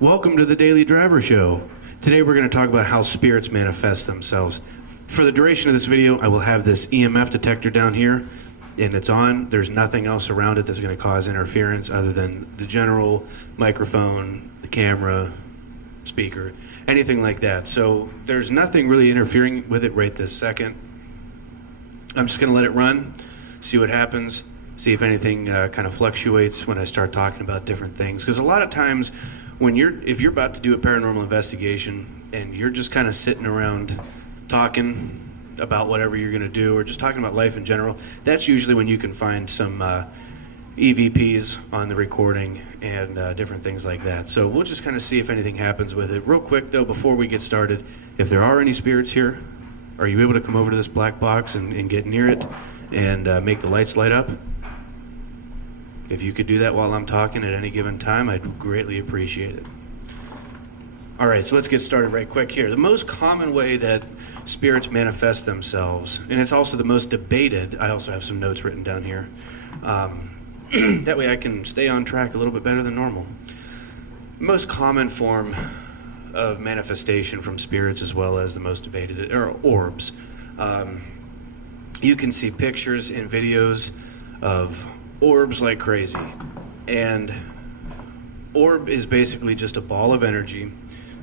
Welcome to the Daily Driver Show. Today we're going to talk about how spirits manifest themselves. For the duration of this video, I will have this EMF detector down here, and it's on. There's nothing else around it that's going to cause interference other than the general microphone, the camera, speaker, anything like that. So there's nothing really interfering with it right this second. I'm just going to let it run, see what happens, see if anything kind of fluctuates when I start talking about different things. Because a lot of times, if you're about to do a paranormal investigation and you're just kind of sitting around talking about whatever you're going to do or just talking about life in general, that's usually when you can find some EVPs on the recording and different things like that. So we'll just kind of see if anything happens with it. Real quick though, before we get started, if there are any spirits here, are you able to come over to this black box and get near it and make the lights light up? If you could do that while I'm talking at any given time, I'd greatly appreciate it. All right, so let's get started right quick here. The most common way that spirits manifest themselves, and it's also the most debated, I also have some notes written down here. That way I can stay on track a little bit better than normal. Most common form of manifestation from spirits, as well as the most debated, are orbs. You can see pictures and videos of orbs like crazy, and orb is basically just a ball of energy.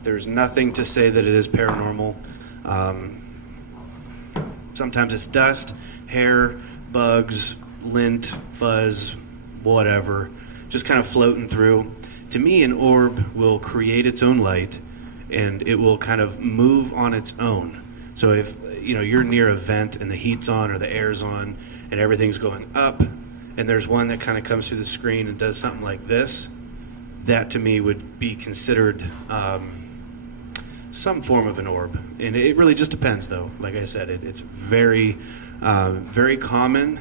There's nothing to say that it is paranormal. Sometimes it's dust, hair, bugs, lint, fuzz, whatever, just kind of floating through. To me, an orb will create its own light and it will kind of move on its own. So if you're near a vent and the heat's on or the air's on and everything's going up, and there's one that kind of comes through the screen and does something like this, that to me would be considered some form of an orb. And it really just depends though. Like I said, it's very, very common,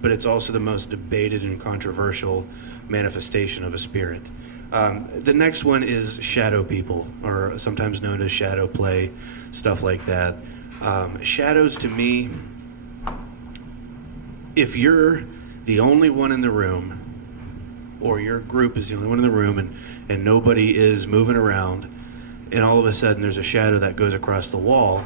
but it's also the most debated and controversial manifestation of a spirit. The next one is shadow people, or sometimes known as shadow play, stuff like that. Shadows to me, if you're the only one in the room, or your group is the only one in the room and nobody is moving around, and all of a sudden there's a shadow that goes across the wall,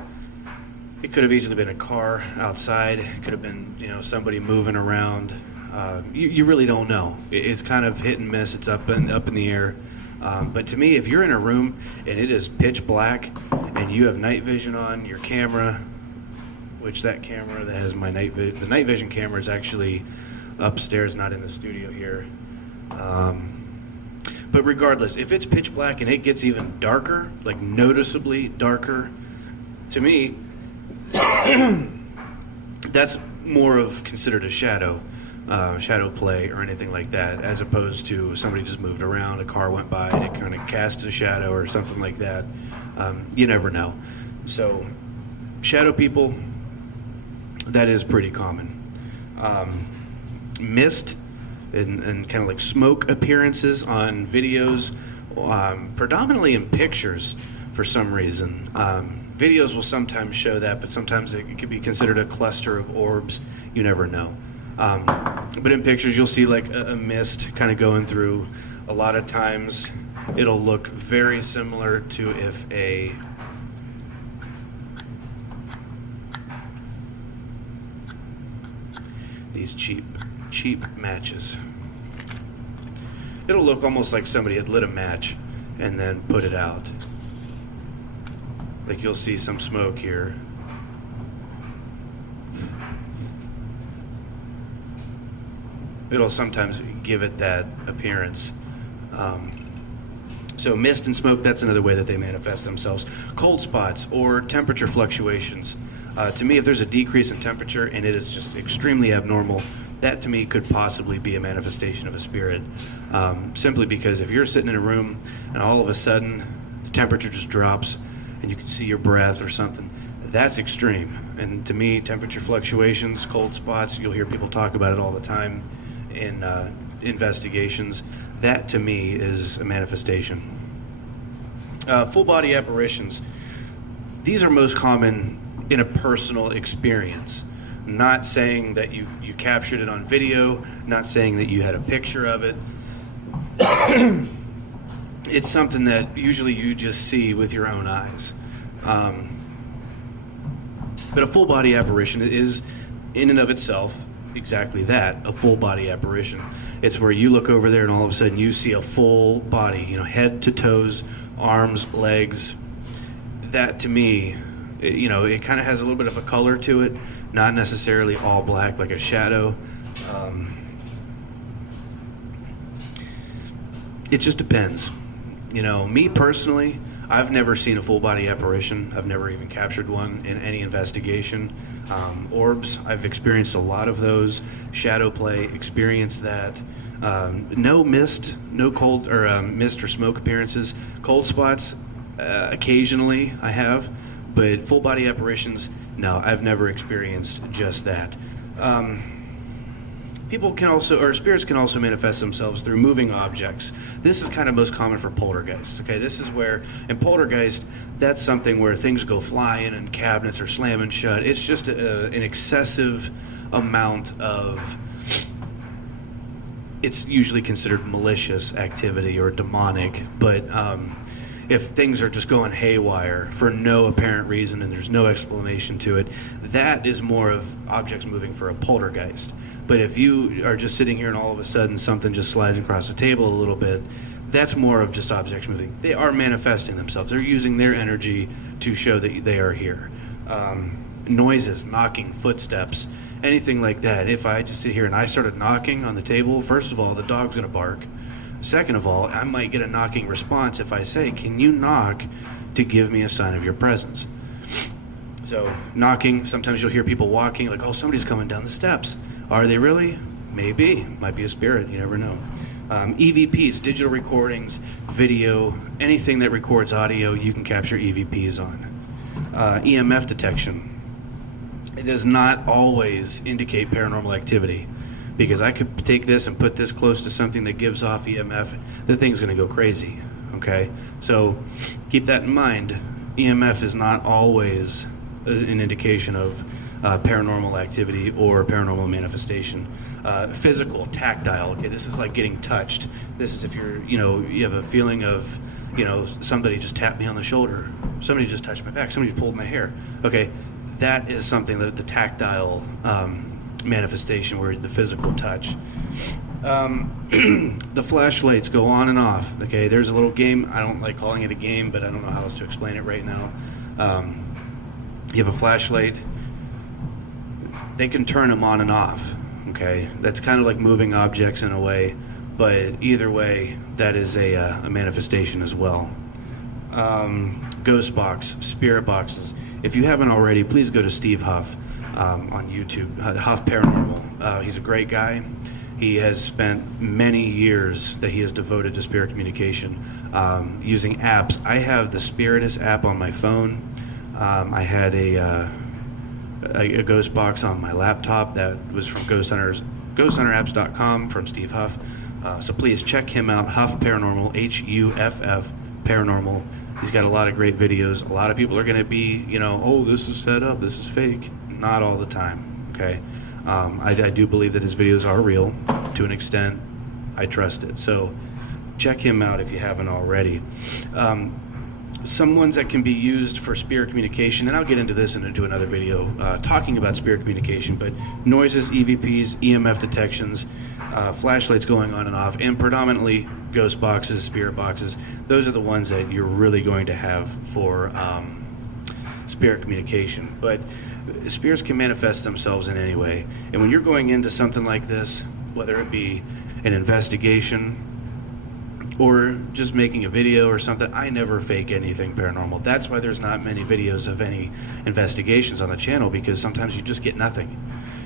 it could have easily been a car outside, it could have been somebody moving around. You really don't know. It's kind of hit and miss. It's up in the air. But to me, if you're in a room and it is pitch black and you have night vision on your camera, which that camera that has my the night vision camera is actually upstairs, not in the studio here. But regardless, if it's pitch black and it gets even darker, like noticeably darker, to me, that's more of considered a shadow play or anything like that, as opposed to somebody just moved around, a car went by and it kind of cast a shadow or something like that. You never know. So shadow people, that is pretty common. Mist and kind of like smoke appearances on videos, predominantly in pictures for some reason. Videos will sometimes show that, but sometimes it could be considered a cluster of orbs. You never know. But in pictures, you'll see like a mist kind of going through. A lot of times, it'll look very similar to if these cheap matches. It'll look almost like somebody had lit a match and then put it out. Like you'll see some smoke here. It'll sometimes give it that appearance. So mist and smoke, that's another way that they manifest themselves. Cold spots or temperature fluctuations. To me, if there's a decrease in temperature and it is just extremely abnormal, that to me could possibly be a manifestation of a spirit. Simply because if you're sitting in a room and all of a sudden the temperature just drops and you can see your breath or something, that's extreme. And to me, temperature fluctuations, cold spots, you'll hear people talk about it all the time in investigations. That to me is a manifestation. Full body apparitions. These are most common in a personal experience. Not saying that you captured it on video, not saying that you had a picture of it. it's something that usually you just see with your own eyes. But a full body apparition is, in and of itself, exactly that, a full body apparition. It's where you look over there and all of a sudden you see a full body, head to toes, arms, legs. That to me, it kind of has a little bit of a color to it, not necessarily all black like a shadow. It just depends. Me personally, I've never seen a full body apparition. I've never even captured one in any investigation. Orbs, I've experienced a lot of those. Shadow play, experienced that. No mist, no cold or mist or smoke appearances. Cold spots, occasionally I have, but full body apparitions, no, I've never experienced just that. Spirits can also manifest themselves through moving objects. This is kind of most common for poltergeists. Okay, this is where, in poltergeist, that's something where things go flying and cabinets are slamming shut. It's just an excessive amount of, it's usually considered malicious activity or demonic, but if things are just going haywire for no apparent reason and there's no explanation to it, that is more of objects moving for a poltergeist. But if you are just sitting here and all of a sudden something just slides across the table a little bit, that's more of just objects moving. They are manifesting themselves. They're using their energy to show that they are here. Noises, knocking, footsteps, anything like that. If I just sit here and I started knocking on the table, first of all, the dog's going to bark. Second of all, I might get a knocking response if I say, "Can you knock to give me a sign of your presence?" So knocking, sometimes you'll hear people walking like, "Oh, somebody's coming down the steps." Are they really? Maybe. Might be a spirit. You never know. EVPs, digital recordings, video, anything that records audio, you can capture EVPs on. EMF detection. It does not always indicate paranormal activity, because I could take this and put this close to something that gives off EMF. The thing's going to go crazy. Okay? So keep that in mind. EMF is not always an indication of paranormal activity or paranormal manifestation. Physical, tactile. Okay, this is like getting touched. This is if you have a feeling of, somebody just tapped me on the shoulder. Somebody just touched my back. Somebody pulled my hair. Okay, that is something that the tactile manifestation, where the physical touch. The flashlights go on and off. Okay, there's a little game. I don't like calling it a game, but I don't know how else to explain it right now. You have a flashlight. They can turn them on and off. Okay, that's kind of like moving objects in a way, but either way, that is a manifestation as well. Ghost box, spirit boxes. If you haven't already, please go to Steve Huff on YouTube, Huff Paranormal. He's a great guy. He has spent many years that he has devoted to spirit communication using apps. I have the Spiritus app on my phone. I had a ghost box on my laptop that was from ghosthunterapps.com from Steve Huff. So please check him out, Huff Paranormal, Huff Paranormal. He's got a lot of great videos. A lot of people are going to be, oh, this is set up, this is fake. Not all the time, okay? I do believe that his videos are real to an extent. I trust it. So check him out if you haven't already. Some ones that can be used for spirit communication, and I'll get into this and into another video talking about spirit communication, but noises, EVPs, EMF detections, flashlights going on and off, and predominantly ghost boxes, spirit boxes. Those are the ones that you're really going to have for spirit communication. But spirits can manifest themselves in any way. And when you're going into something like this, whether it be an investigation or just making a video or something, I never fake anything paranormal. That's why there's not many videos of any investigations on the channel, because sometimes you just get nothing.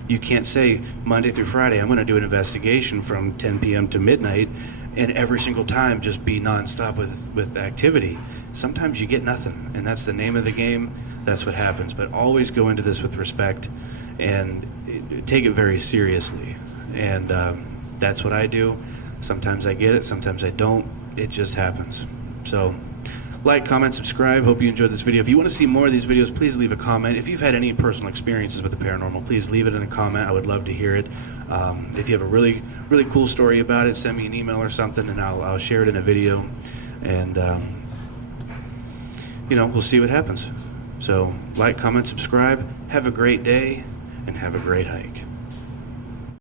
You can't say Monday through Friday, I'm going to do an investigation from 10 p.m. to midnight, and every single time just be nonstop with activity. Sometimes you get nothing, and that's the name of the game. That's what happens. But always go into this with respect and take it very seriously. And that's what I do. Sometimes I get it, sometimes I don't. It just happens. So like, comment, subscribe. Hope you enjoyed this video. If you want to see more of these videos, please leave a comment. If you've had any personal experiences with the paranormal, please leave it in a comment. I would love to hear it. If you have a really cool story about it, send me an email or something, and I'll share it in a video. And we'll see what happens. So like, comment, subscribe. Have a great day, and have a great hike.